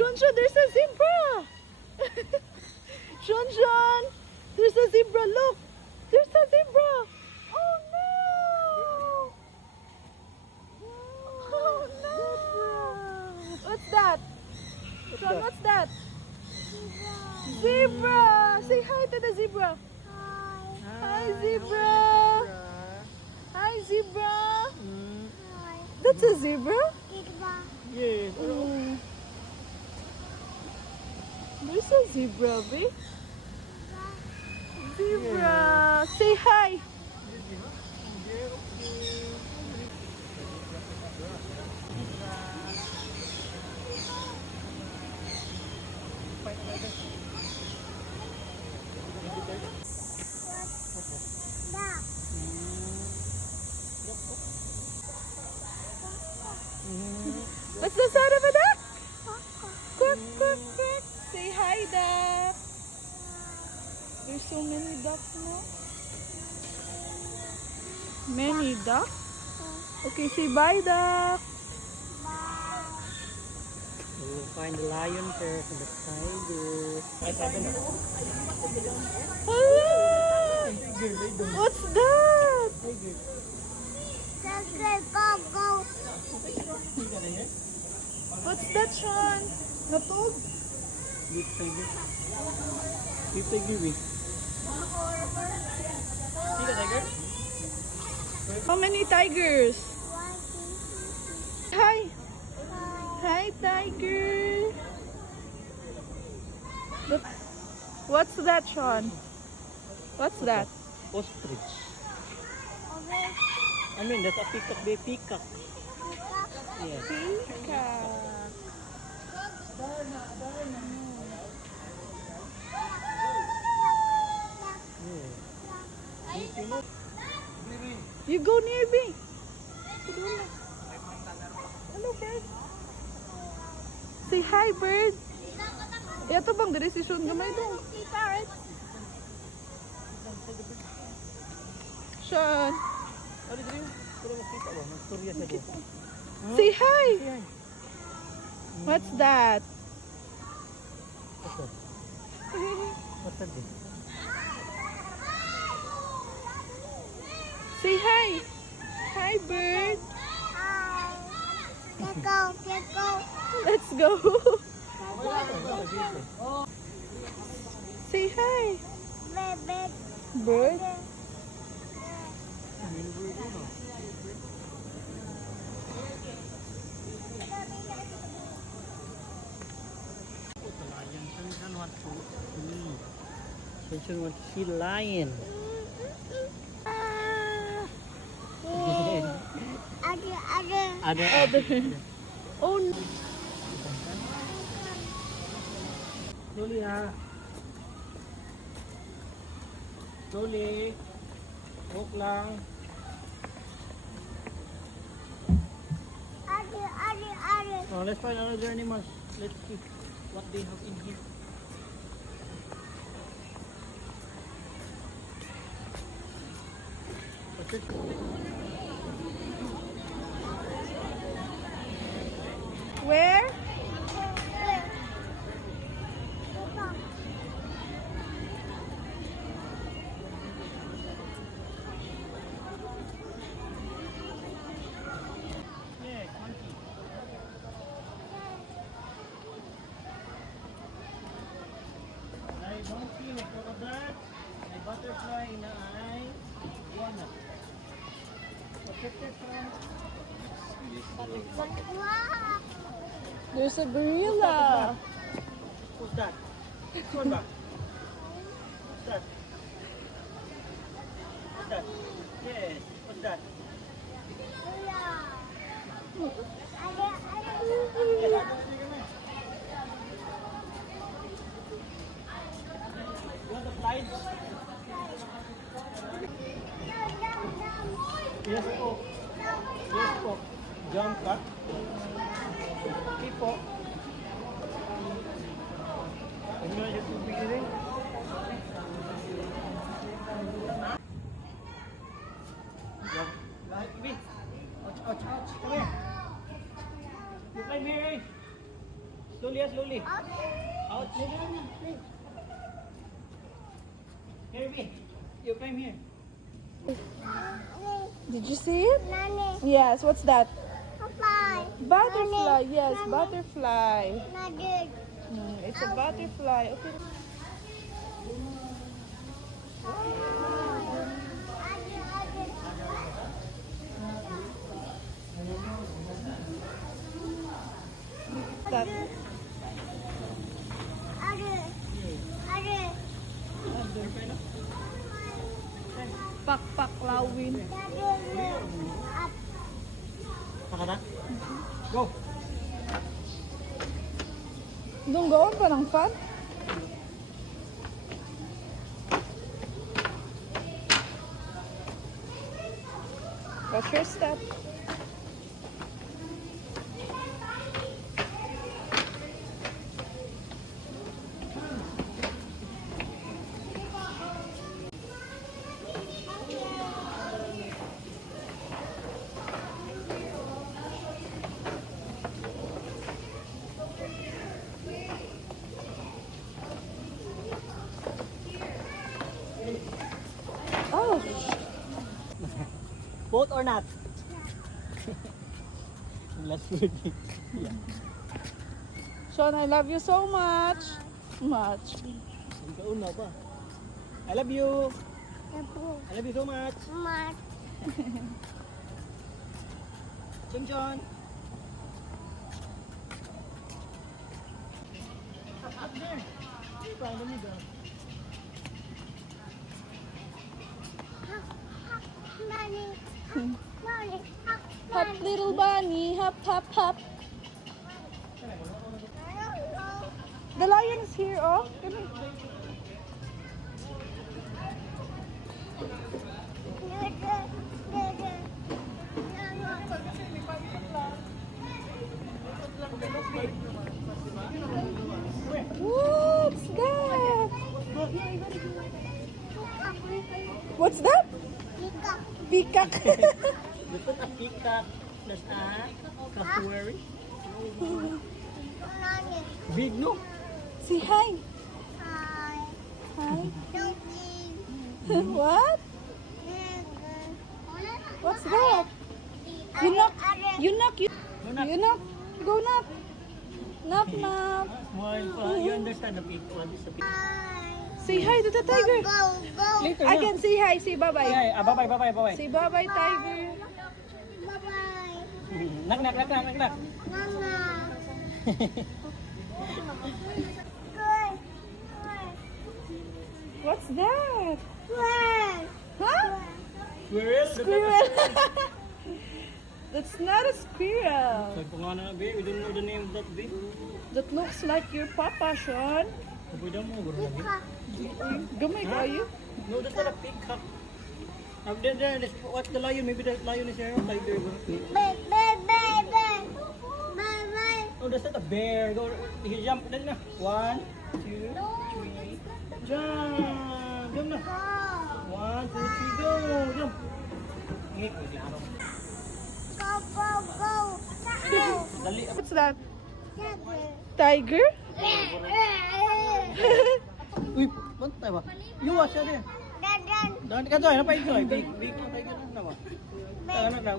Sean, there's a zebra! Sean, there's a zebra. Look, there's a zebra. Oh no! Oh no! What's that? Sean, what's that? Zebra! Say hi to the zebra. Hi, zebra. Hi, zebra. That's a zebra? Yes. There's a zebra, babe. Zebra. Say hi. What's the sound of a duck? Quack, quack, quack. Say hi, duck. There's so many ducks now. Many ducks? Okay, say bye, duck. We will find the lion first and the tiger. Hello! What's that? What's that, Sean? Natog? Big tiger. Big tiger, big. See the tiger? How many tigers? Hi. Hi, tiger. Look. What's that, Sean? What's that? Ostrich. I mean, that's a peacock, baby. Peacock. Yes. Peacock. You go near me. Hello, bird. Say hi, bird. Ito bang desisyon gamay dong? Sean. Ano dito? Pero makita ba? Magturya sa dito. Say hi. What's that? What's that? Say hi. Hi, bird. Let's go. Say hi. Bird. Sensation want to see lion. Ada. Oh no. Slowly ha. Slowly. Walk lang. Oh, let's find another animals. Let's see what they have in here. What's it? Where? Yes, monkey. May monkey, may crocodile, may butterfly, na ay iguana. What's it? There's a gorilla. Who's that? This one ba? What's that? What's that? Yes, what's that? You want the slides? Yes po. Yes po. Jump ka. Okay po. Ano na yung tubig rin? Jump. Like me. Ouch, ouch, ouch. Come here. You climb here, eh. Slowly, slowly. Out. Here, B. You climb here. Did you see it? Yes, what's that? Butterfly, yes, butterfly. It's a butterfly. Okay. That. Pak lawin. Nakata? Go. Doon gawin pa ng fun? Watch your step. Oh, Both or not? Last word. Sean, I love you so much. Much. Ikauna pa. I love you. I love you so much. Ching Chong. Up there. Find the middle. Hop, little bunny, hop, hop, hop. The lion is here, oh. Come here. What's that? What's that? Peacock. Look at a peacock. That's a cassowary. Big, no? Say hi. Hi. What? What's that? You knock. You knock. You, knock. you knock. Go knock. Knock, knock. Small pa. You understand the peacock? What is the peacock? Say hi to the tiger. Later, Again, say hi. Say bye-bye. Yeah, bye-bye, bye-bye, bye-bye. Say bye-bye, tiger. Knock, knock, knock, knock, knock, knock. What's that? Huh? Squirrel? Squirrel. That's not a squirrel. Sabi ko nga na, babe, we don't know the name of that, babe. That looks like your papa, Sean. Sabi daw mo, gano'n na, babe. Gamay ka, you? No, that's not a peacock. There, let's watch the lion. Maybe the lion is here. Tiger. Oh, that's not a bear. Go, he jump. Dali na. 1, 2, 3. Jump. Jump na. 1, 2, 3, go. Jump. Wait lang. Dali. What's that? Tiger? Uy, bantay ba? You watch that there. Dan ka to, napay ko. Big na tiger na ba? Ano na,